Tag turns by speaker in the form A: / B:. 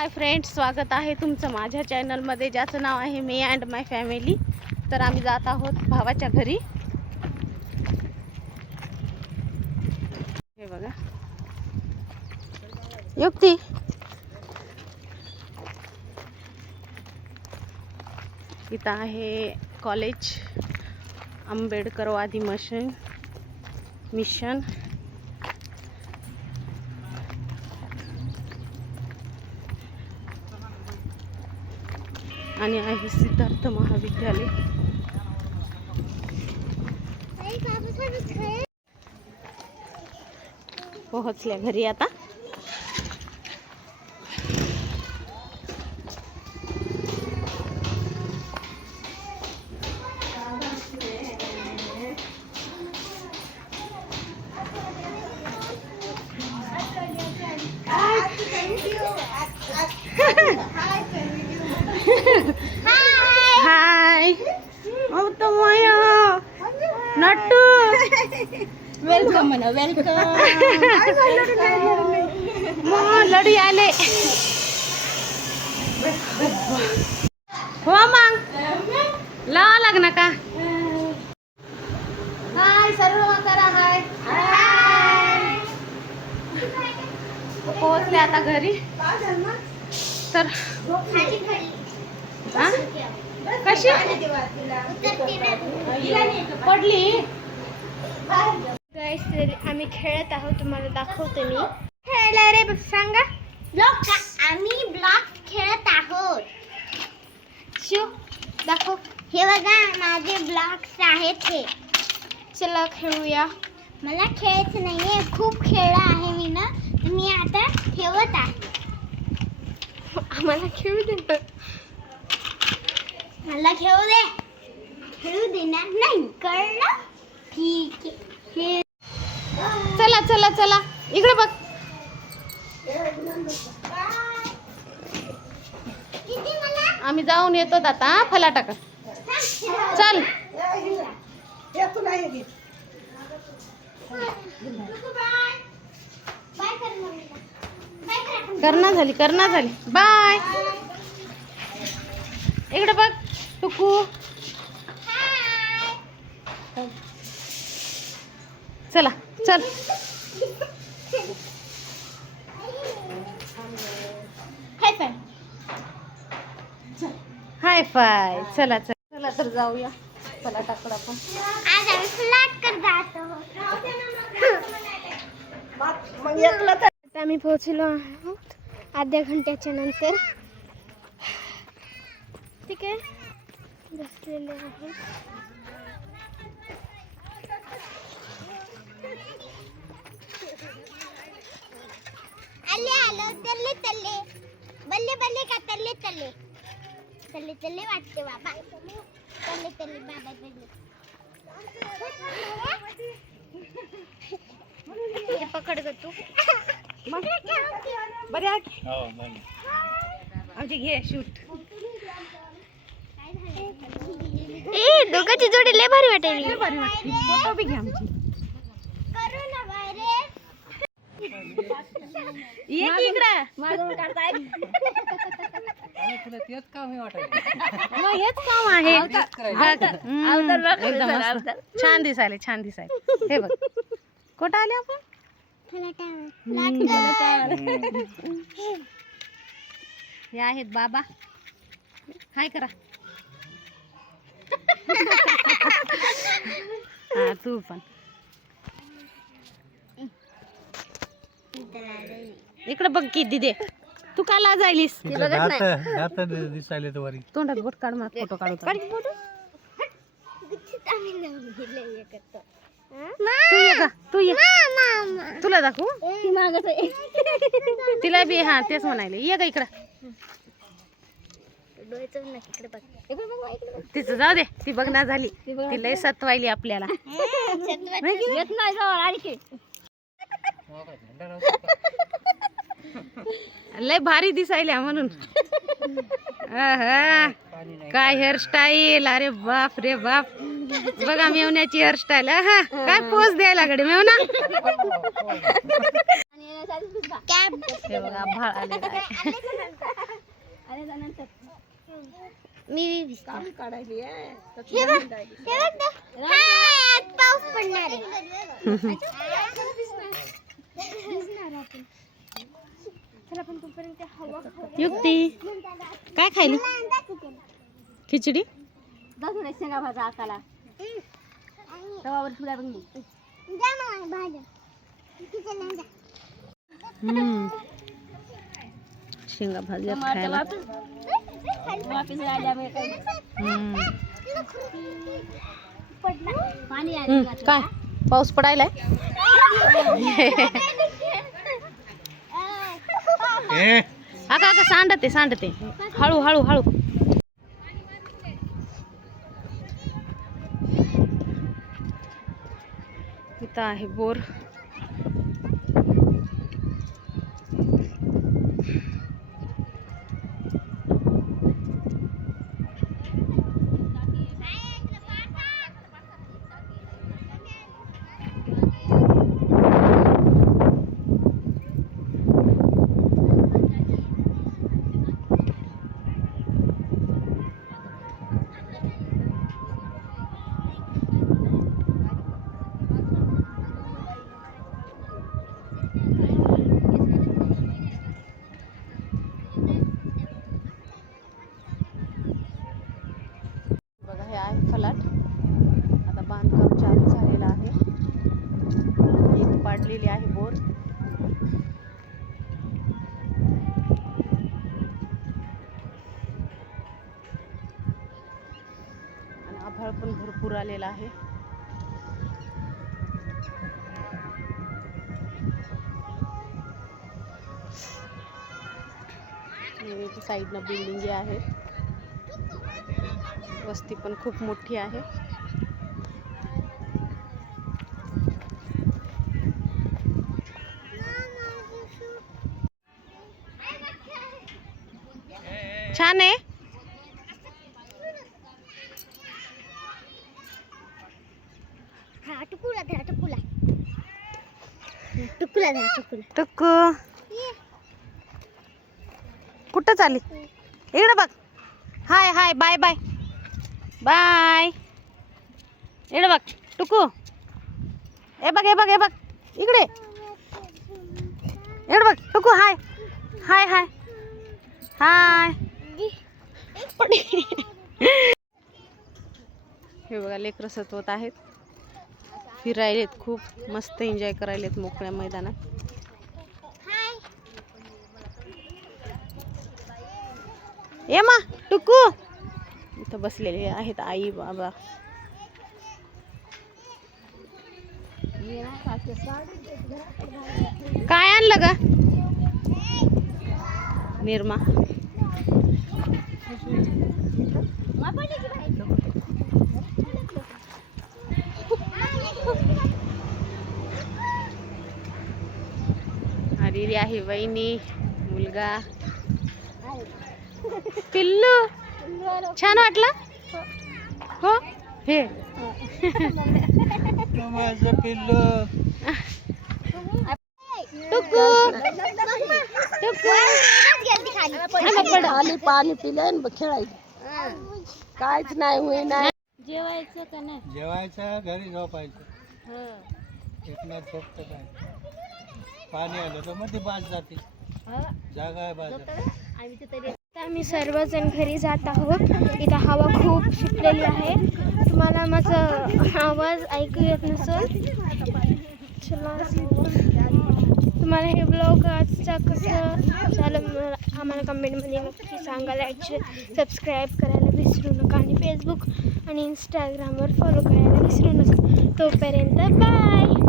A: Hi friends स्वागत आहे तुमचं माझ्या चॅनलमध्ये ज्याचं नाव आहे मी अँड माय फॅमिली. तर आम्ही जात आहोत भावाच्या घरी. हे बघा. युक्ती. इथं आहे कॉलेज आंबेडकरवादी मशन मिशन. आणि आहे सिद्धार्थ महाविद्यालय. पोहोचल्या घरी आता.
B: वेलकम.
A: लढी आले हो मग लावा लग्न का हाय सर्व करा हाय पोहोचले आता घरी तर? कशी पडली
B: गाईस आम्ही खेळत आहोत तुम्हाला दाखवते मी. खेळायला रे सांगा. ब्लॉक आम्ही ब्लॉक खेळत आहोत. शो दाखव. हे बघा माझे ब्लॉक्स आहेत हे. चला खेळूया. मला खेळायचं नाहीये खूप खेळलं आहे मी ना तर मी आता ठेवत आहे. आम्हाला खेळू दे मला खेळू दे. खेळू देणार नाही कळलं? ठीक आहे. खेळ
A: चला चला चला. इकडे बघ. आम्ही जाऊन येतो आता फलाटाका चल.
B: बाय कर मम्मीला बाय कर
A: करणा झाली करणा झाली. बाय. इकडे बघ टुकू. चला चल.
B: High five.
A: चला चला. चला तर जाऊया. फलाटाकडं आपण.
B: आज आम्ही पोहोचलो आहोत अर्ध्या घंट्याच्या नंतर. ठीक आहे. बसलेले आहोत. आले आलो तल्ले तल्ले. बल्ले बल्ले का तल्ले तल्ले? तल्ले तल्ले वाटते बाबा. तल्ले तल्ले बाबा तल्ले. हे पकड ग तू.
A: बरे आमची घे शूट.
B: ए दोघांची जोडी लय भारी वाटेल.
A: फोटो बी घ्या आमची
B: करू ना वायरस
A: ये की इकडं? मग हेच काम आहे. बघ. हम्म, एकदम मस्त. छान दिसायले छान दिसायले. हे बघ. कुठं आले आपण? हे आहेत बाबा. हाय करा. हा तू पण. इकडे बघ की दिदे. तू का लाजायलीस?
C: दिसायले तर वारी.
A: तोंडात बोट काढ मग फोटो काढू तू ये का तू ये. तुला दाखवू? तिला बी हा तेच म्हणायले. ये का इकडं. तिचं जाऊ दे ती बघणार झाली. ती लय सत्वायली आपल्याला. लय भारी दिसायल्या म्हणून. काय हेअरस्टाईल अरे बाप रे बाप. बघा मेवण्याची हेअरस्टाईल हा काय पोच द्यायला कडे मेवना
D: मी पाऊस पडणार आहे चला आपण तोपर्यंत हवा खाऊ.
A: युक्ती काय खायली? खिचडी?
D: शेंगा भाजा आकाला. तवावर द्या
A: हम्म. शेंगा भाज्या खायला.
D: वापस. पाणी
A: काय? पाऊस पडायलाय? अगं अगं सांडते सांडते. हळू हळू हळू. इथं आहे बोर. पण भरपूर आलेला आहे. साईडनं बिल्डिंग आहेत वस्ती पण खूप मोठी आहे. छान आहे.
D: टुकुला द्या टुकुला टुकुला द्या टुकुला
A: टुक. कुठं चालली? इकडं बघ. Hi hi bye bye. Bye. इकडं बघ टुकू. ए बघ हे बघ हे बघ. इकडे. इकडं बघ टुकू हाय. हाय हाय. हाय. हे बघा लेकरं सतवत आहेत. फिरायलेत खूप मस्त एन्जॉय करायलेत मोकळ्या मैदानात. ये मा टुकू! इथं बसलेले आहेत आई बाबा. काय आणलं ग? निर्मा. आहे वहिनी मुलगा. पिल्लू छान वाटलं? हो? हे.
C: माझं पिल्लू.
A: टुकू. टुकू.
D: खाली
A: पाणी पिलं खेळायचं. काहीच नाही होईना
D: जेवायचं का नाही?
C: जेवायचं घरी झोपायचं. झोपतं काय? पाणी आलं तर मध्ये बाज जाते. जागा आहे बाजार.
D: आम्ही सर्वजण घरी जात आहोत. इथं हवा खूप सुटलेली आहे. तुम्हाला माझा आवाज ऐकू येत नसेल. तुम्हाला हे ब्लॉग आजचा कसं झालं मला आम्हाला कमेंटमध्ये नक्की सांगा लाईक सबस्क्राईब करायला विसरू नका आणि फेसबुक आणि इंस्टाग्रामवर फॉलो करायला विसरू नका. तोपर्यंत बाय